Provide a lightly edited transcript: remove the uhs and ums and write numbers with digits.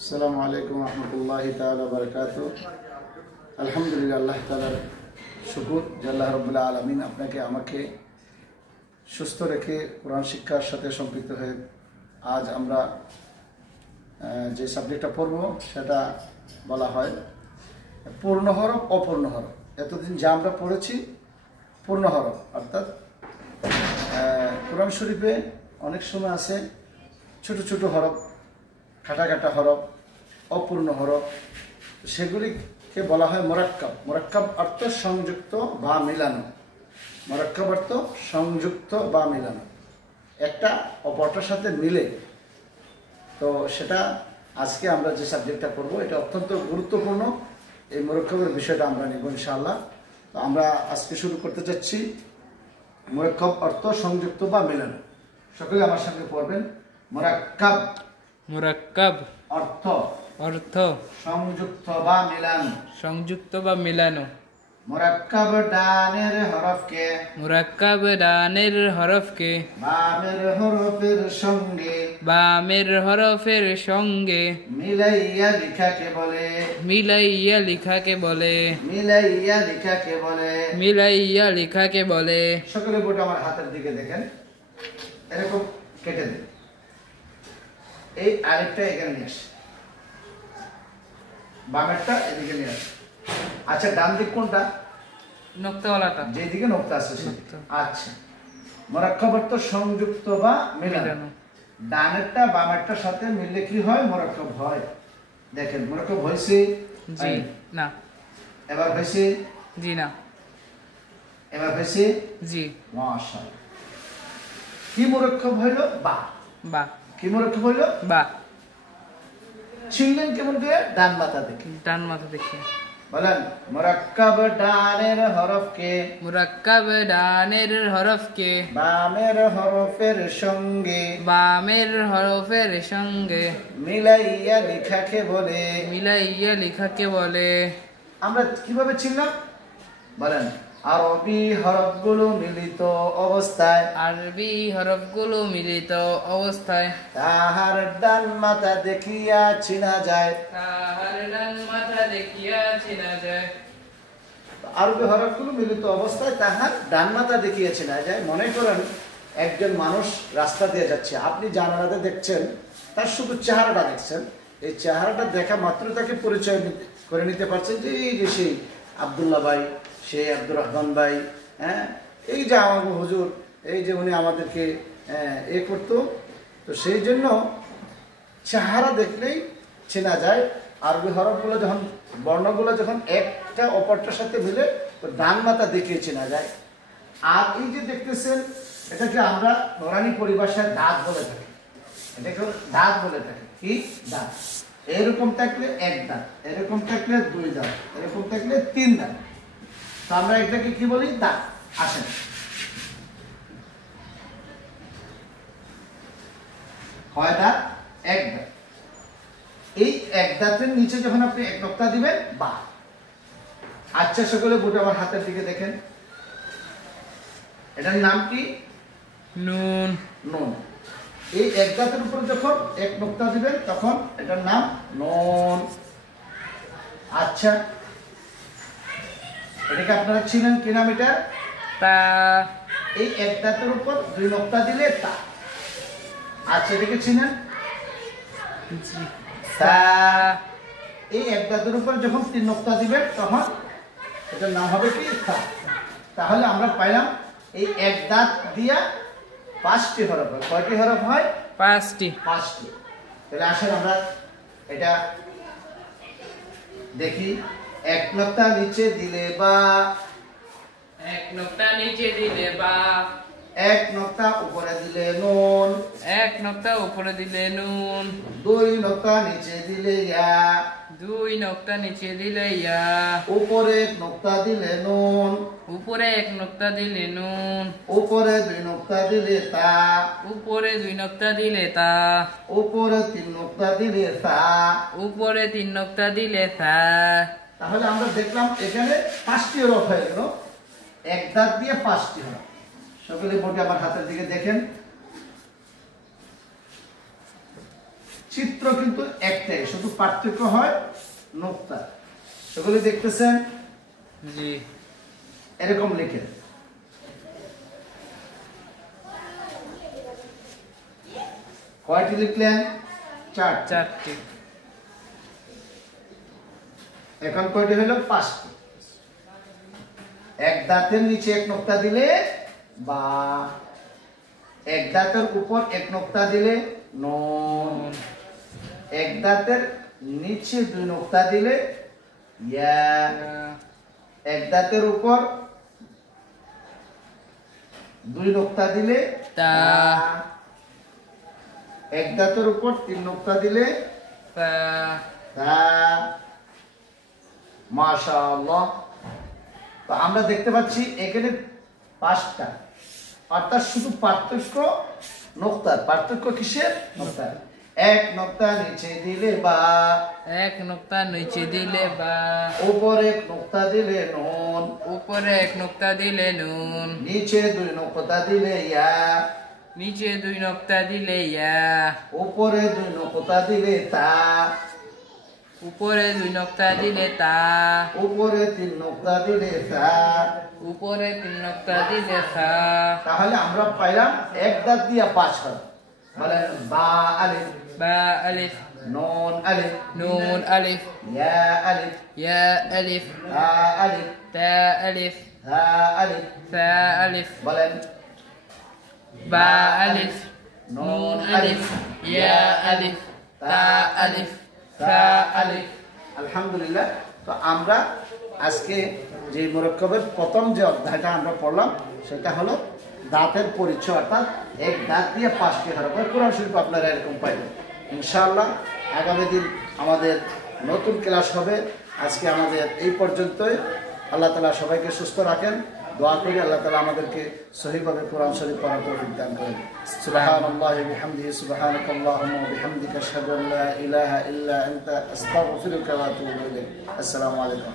আসসালামু আলাইকুম রহমতুল্লাহি তাআলা বারাকাতু। আলহামদুলিল্লাহ, আল্লাহ তাআলার শুকর যে আল্লাহ রাব্বুল আলামিন আপনাকে আমাকে সুস্থ রেখে কোরআন শিক্ষার সাথে সম্পৃক্ত হয়ে আজ আমরা যে সাবজেক্টটা পড়ব সেটা বলা হয় পূর্ণ হরফ অপূর্ণ হরফ। এতদিন যা আমরা পড়েছি পূর্ণ হরফ, অর্থাৎ কোরআন শরীফে অনেক সময় আছে ছোট ছোট হরফ, কাটা কাটা হরফ, অপূর্ণ হরফ, সেগুলিকে বলা হয় মোরাক্কাব। মোরাক্কাব অর্থ সংযুক্ত বা মিলানো। মোরাক্কাব অর্থ সংযুক্ত বা মিলানো, একটা অপরটার সাথে মিলে। তো সেটা আজকে আমরা যে সাবজেক্টটা পড়বো এটা অত্যন্ত গুরুত্বপূর্ণ। এই মোরাক্কাবের বিষয়টা আমরা নেব ইনশাআল্লাহ। তো আমরা আজকে শুরু করতে চাচ্ছি মোরাক্কাব অর্থ সংযুক্ত বা মিলানো। সকলে আমার সঙ্গে পড়বেন। মোরাক্কাব মুরাক্কাব অর্থ অর্থ সংযুক্ত বা মিলানো। সংযুক্ত বা মিলানো। মুরাক্কাব ডানের হরফকে মুরাক্কাব ডানের হরফকে বামের হরফের সঙ্গে বামের হরফের সঙ্গে মিলাইয়া লেখাকে বলে। মিলাইয়া লেখাকে বলে। মিলাইয়া লেখাকে বলে। মিলাইয়া লেখাকে বলে। সকলে বোর্ড আমার হাতের দিকে দেখেন, এরকম কেটে দেন। এই আরেকটা এখানে নিয়ে আসে, বামেরটা এদিকে নিয়ে আসে। আচ্ছা, ডান দিক কোনটা? নোক্তাওয়ালাটা। যেদিকে নোক্তা আছে সেদিকে। নোক্তা। আচ্ছা, মুরাক্কাব অর্থ সংযুক্ত বা মিলানো। ডানেরটা বামেরটার সাথে মিললে কি হয়? মুরাক্কাব হয়। দেখেন, মুরাক্কাব হয়েছে? জি না। এবার হয়েছে? জি না। এবার হয়েছে? জি। মাশাআল্লাহ। কি মুরাক্কাব হইল? বা। বা। কি মুরাক্কাব হইল? বা। ছিলেন কেমন করে? ডান মাথা দেখে। ডান মাথা দেখে বলেন, মুরাক্কাব ডানের হরফকে মুরাক্কাব ডানের হরফকে বামের হরফের সঙ্গে বামের হরফের সঙ্গে মিলাইয়া লেখাকে বলে। মিলাইয়া লেখাকে বলে। আমরা কিভাবে চিনলাম? বলেন, আরবি হরফগুলো মিলিত অবস্থায় আরবি হরফগুলো মিলিত অবস্থায় তাহার ডান মাথা দেখিয়া চিনা যায়। তাহার ডান মাথা দেখিয়া চেনা যায়। আরবি হরফগুলো মিলিত অবস্থায় তাহার ডান মাথা দেখিয়া চিনা যায়। মনে করেন একজন মানুষ রাস্তা দিয়ে যাচ্ছে, আপনি জানালাতে দেখছেন, তার শুধু চেহারাটা দেখছেন। এই চেহারাটা দেখা মাত্র তাকে পরিচয় করে নিতে পারছেন যে এই যে সেই আব্দুল্লাহ ভাই, সে আব্দুর রহমান ভাই, হ্যাঁ, এই যে আমার হুজুর, এই যে উনি আমাদেরকে এ করতো। তো সেই জন্য চেহারা দেখলেই চেনা যায়। আরবি হরফগুলো যখন, বর্ণগুলো যখন একটা অপরটার সাথে মিলে, তো ডান মাথা দেখিয়ে চেনা যায়। আর এই যে দেখতেছেন, এটাকে আমরা নোরানি পরিভাষায় দাঁত বলে থাকি। এটাকে দাঁত বলে থাকি। কি দাঁত? এরকম থাকলে এক দাঁত, এরকম থাকলে দুই দাঁত, এরকম থাকলে তিন দাঁত। তো আমরা এটাকে কি বলি? দাঁত। আসেন, হয় দাঁত, এক দাঁত। এই এক দাঁতের নিচে যখন আপনি এক নোক্তা দিবেন, বা। আচ্ছা, সকলে বোর্ডে আমার হাতের দিকে দেখেন, এটার নাম কি? নুন। নুন। এই এক দাঁতের উপর যখন এক নোক্তা দিবেন তখন এটার নাম নুন। আচ্ছা, এটাকে আপনারা চিনেন কি নাম? এটা তা। এই এক দাঁতের উপর দুই নোক্তা দিলে তা। আচ্ছা, এটাকে চিনেন? জি। তা। এই এক দাঁতের উপর যখন তিন নোক্তা দিবেন তখন এটার নাম হবে কি? তা। তাহলে আমরা পাইলাম এই এক দাঁত দিয়া পাঁচটি হরফ হয়। কয়টি হরফ হয়? পাঁচটি। পাঁচটি। তাহলে আসেন আমরা এটা দেখি। এক নোক্তা নিচে দিলে বা, এক নোক্তা নিচে দিলে বা, এক নোক্তা উপরে দিলে নুন, এক নোক্তা উপরে দিলে নুন, দুই নোক্তা নিচে দিলে ইয়া, দুই নোক্তা নিচে দিলে ইয়া, উপরে এক নোক্তা দিলে নুন, উপরে এক নোক্তা দিলে নুন, উপরে দুই নোক্তা দিলে তা, উপরে দুই নোক্তা দিলে তা, উপরে তিন নোক্তা দিলে তা। উপরে তিন নোক্তা দিলে তা। তাহলে আমরা দেখলাম এখানে পাঁচটি হরফ হয়ে গেল, এক দাঁত দিয়ে পাঁচটি হরফ। সকলে বোর্ডে আমার হাতের দিকে দেখেন, চিত্র কিন্তু একটাই, শুধু পার্থক্য হয় নোক্তা। সেগুলি দেখতেছেন? জি। এরকম লিখে কয়টি লিখলেন? 4টি। এখন কয়টি হলো? 5টি। এক দাঁতের নিচে এক নোক্তা দিলে বা, এক দাঁতের উপর এক নোক্তা দিলে নুন, এক দাঁতের নিচে 2 নোক্তা দিলে ইয়া, এক দাঁতের উপর 2 নোক্তা দিলে তা, এক দাঁতের উপর 3 নোক্তা দিলে ফা। তা। মাশাআল্লাহ। তো আমরা দেখতে পাচ্ছি এখানে 5টা, অর্থাৎ শুধু পার্থক্য নোক্তার। পার্থক্য কিসের? নোক্তার। এক নোক্তা নিচে দিলে বা, এক নোক্তা নিচে দিলে বা, উপরে এক নোক্তা দিলে নুন, উপরে এক নোক্তা দিলে নুন, নিচে 2 নোক্তা দিলে ইয়া, নিচে 2 নোক্তা দিলে ইয়া, উপরে 2 নোক্তা দিলে তা, উপরে 2 নোক্তা দিলে তা, উপরে 3 নোক্তা দিলে তা। উপরে 3 নোক্তা দিলে ফা। তাহলে আমরা পাইলাম এক দাঁত দিয়া 5 হরফ। বলেন বা আলিফ, বা আলিফ, নুন আলিফ, নুন আলিফ, ইয়া আলিফ, ইয়া আলিফ, তা আলিফ, তা আলিফ, হা আলিফ। ফা আলিফ, বলেন বা আলিফ, নুন আলিফ, ইয়া আলিফ, তা আলিফ, ফা আলিফ। আলহামদুলিল্লাহ। তো আমরা আজকে যে মুরাক্কাবের প্রথম যে অধ্যায়টা আমরা পড়লাম সেটা হলো দাঁতের পরিচয়, অর্থাৎ এক দাঁত দিয়ে 5টি হরফ। কোরআন শরীফ আপনারা এরকম পাইবেন ইনশাআল্লাহ। আগামী দিন আমাদের নতুন ক্লাস হবে। আজকে আমাদের এই পর্যন্তই। আল্লাহ তাআলা সবাইকে সুস্থ রাখেন। দোয়া করি আল্লাহ তাআলা আমাদেরকে সহিভাবে কোরআন শরীফ পড়ার তৌফিক দান করেন। সুবহানাল্লাহি ওয়া বিহামদিহি, সুবহানাকাল্লাহুম্মা ওয়া বিহামদিকা, আশহাদু আল্লা ইলাহা ইল্লা আনতা, আস্তাগফিরুকা ওয়া আতুবু ইলাইক। আসসালামু আলাইকুম।